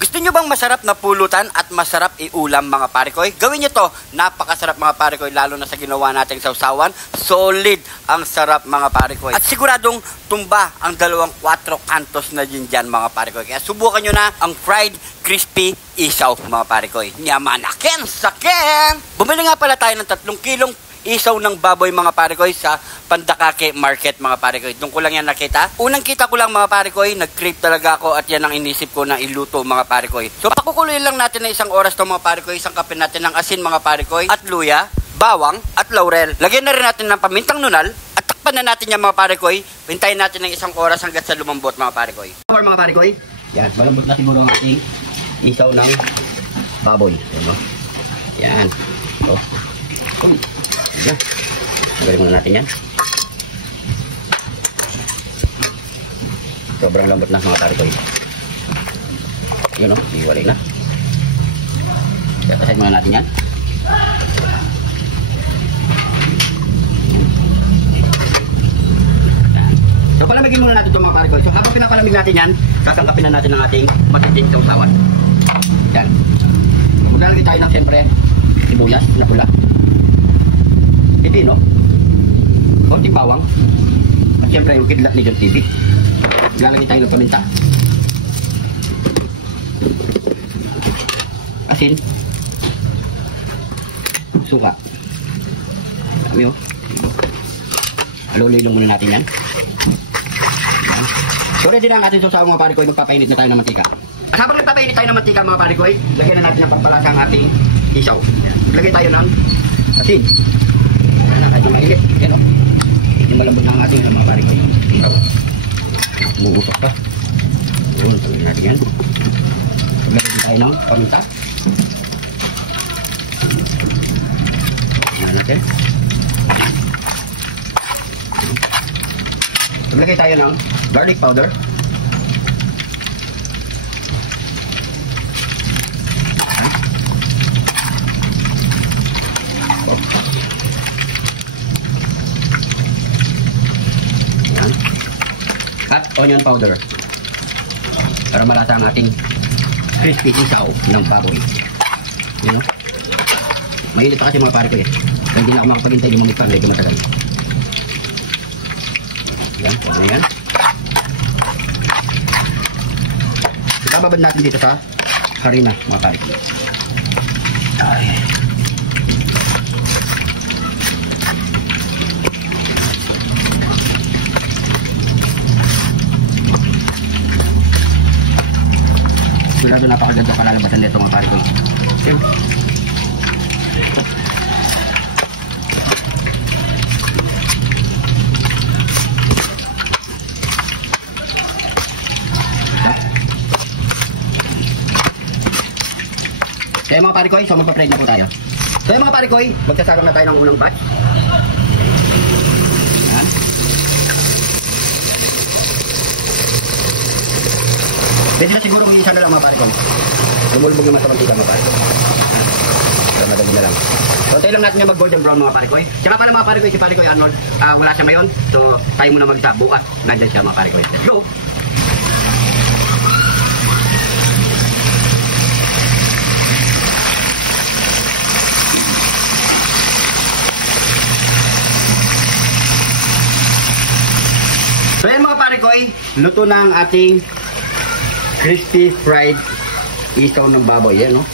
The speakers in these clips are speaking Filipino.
Gusto nyo bang masarap na pulutan at masarap iulam mga pare ko? Gawin nyo to, napakasarap mga pare ko, lalo na sa ginawa nating sausawan. Solid ang sarap mga pare ko. At siguradong tumba ang dalawang 4 kantos na din dyan mga pare ko. Kaya subukan nyo na ang fried crispy isaw mga pare ko. Nyamanaken saken! Bumili nga pala tayo ng 3 kilong isaw ng baboy mga pare ko sa Pandakake Market mga pare ko. Doon ko lang yan nakita. Unang kita ko lang mga pare ko, nag-crave talaga ako at yan ang inisip ko na iluto mga pare ko. So pakukuloy lang natin na 1 oras to mga pare ko. Isang kape natin ng asin mga pare ko at luya, bawang at laurel. Lagyan na rin natin ng pamintang nunal at takpan na natin yan mga pare ko. Hintayin natin ng 1 oras hanggang sa lumambot mga pare ko. Mga pare ko, yan, malambot na siguro ang ating isaw ng baboy. Yan. Yan. Gawin muna natin yan. Sobrang lambot na mga pare ko. Yun o, iwalay na. Katasin muna natin yan. So palamigin muna natin ito mga pare ko. So habang pinapalamig natin yan, sasangkapin na natin ang ating matinding sausawan. Yan. Maglalagay tayo ng siyempre sibuyas na pula. Pipino, konting bawang, at siyempre yung kidlat ni John TV. Lalagay tayo ng paminta, asin, suka. Dami o. Haluloy lang muna natin yan. So ready na ang ating sausaw mga pare ko. Magpapainit na tayo ng mantika. At habang nagpapainit tayo ng mantika mga pare ko, lagyan na natin ang pampalasa ang ating isaw. Lagay tayo ng asin. Kahit na mainit, yan o. Yung malambot na ang ating mga pare ko. Umuusok pa. Yun, tuloy natin yan. Lagyan tayo ng paminta. Yan natin. Lagay tayo ng garlic powder. At onion powder para malasa ang ating crispy isaw ng baboy. Yun o. Mainit pa kasi mga pare ko eh. Kaya hindi na ako makapaghintay lumamig pa. Medyo matagal. Yan. Yan yan. Ibababad natin dito sa harina mga pare ko. Ay. Sigurado napakaganda kalalabasan nito mga pare ko. Okay. Kaya mga pare ko, so magpa-fry na po tayo. So mga pare ko, magsasarap na tayo ng unang batch. Yan. Pwede na siguro kung isa na lang mga pare ko. Lumulbog yung matamantika mga pare ko. Pero madali na lang. So tayo lang natin yung mag golden brown mga pare ko. Tsaka pala mga pare ko, si pare ko Arnold, wala siya ngayon. So tayo muna magsa. Bukas, nandyan siya mga pare ko. Let's go! So yan mga pare ko, luto na ang ating crispy fried isaw ng baboy. Yan no.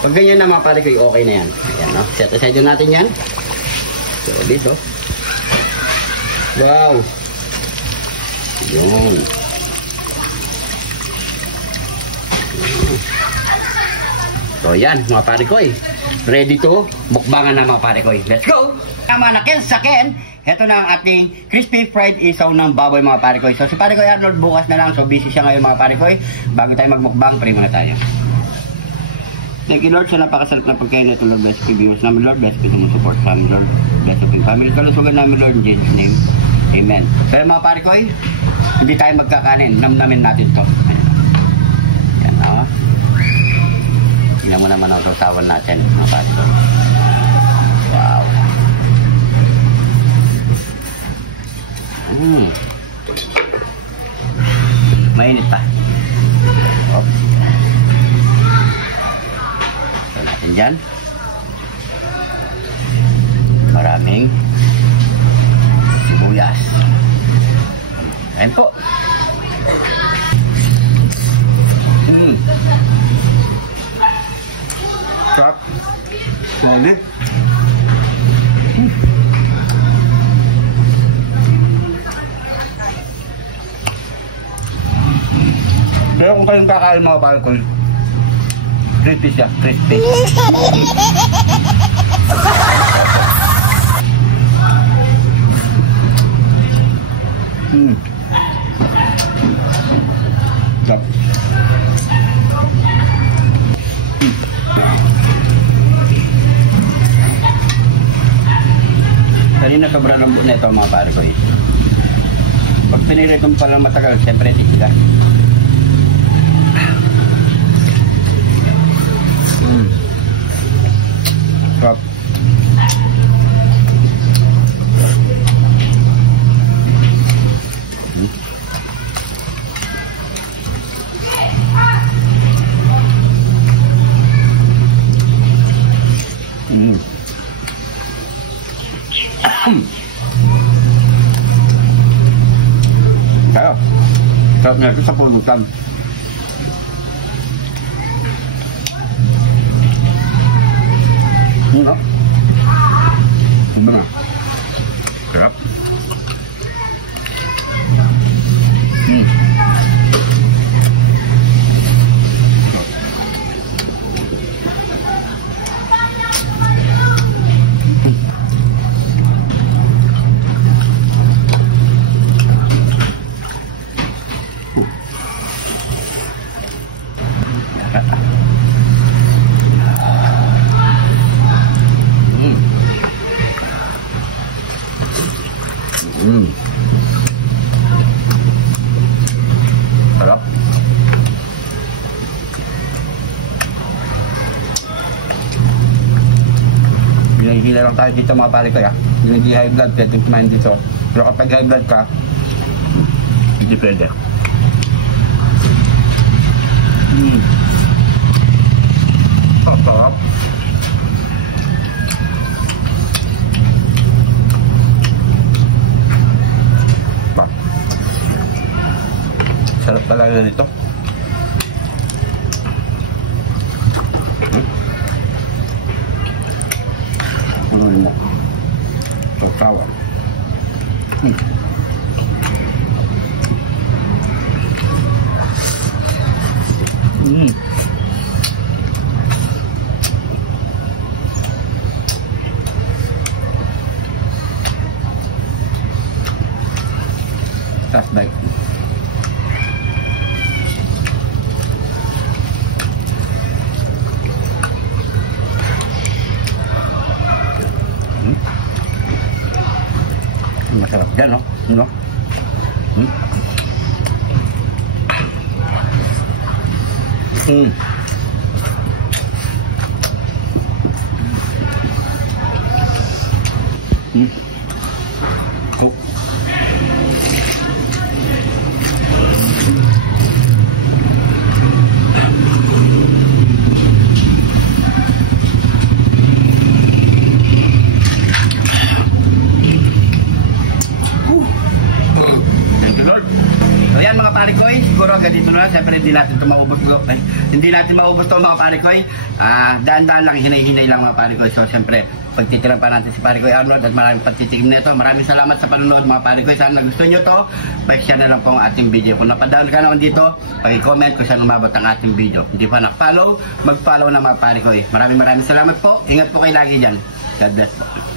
Pag ganyan na mga pare ko, okay na yan. Ayan no. Set aside natin yan. So dito. Wow. Yan. So yan mga pare ko, ready to mukbangan na mga pare ko. Let's go! Namanaken saken. Ito na ang ating crispy fried isaw ng baboy mga pare ko. So si pare ko Arnold bukas na lang. So busy siya ngayon mga pare ko. Bago tayo magmukbang, pray muna tayo. Thank you Lord sa napakasarap na pagkain na ito Lord. Bless you viewers namin Lord. Bless you mo support family Lord. Bless you family. Kalusugan namin Lord in Jesus name. Amen. So mga pare ko, hindi tayo magkakanin. Namnamin natin ito. Yan na. Tingnan mo naman ang sausawan natin mga pare ko. Wow. Mainit pa. Oops. dyan. Maraming sibuyas. Ayan po. Sarap. Solid. Pero kung kayong kakain mga parikoy, crispy siya, crispy. Sarap. Kanina sobrang lambot na ito mga parikoy. Pag pinili ko palang matagal, siyempre tisga. Sarap. Kaya, sarap niya ito sa pulutan. No? Ano na? Sarap. Sarap. Hinahihila lang tayo dito mga pare ko ya. Yung hindi high blood, pwede kumain dito. Pero kapag high blood ka, hindi pwede. Sarap. Sarap talaga nito. Punuin mo. Sawa. That's nice. Masarap dyan, no? No? Oh. So yan mga parikoy, siguro ganito na. Siyempre hindi natin ito maubos. Hindi natin maubos ito mga parikoy. Daan-daan lang, hinay-hinay lang mga parikoy. So siyempre, pagtitiran pa natin si Parikoy Arnold at maraming pagtitigim nito. Maraming salamat sa panonood mga parikoy. Sana gusto nyo to, like-share na lang po ang ating video. Kung napadaan ka naman dito, pag-comment kung saan umabot ang ating video. Hindi pa na-follow, mag-follow na mga parikoy. Maraming salamat po. Ingat po kayo lagi dyan. God bless po.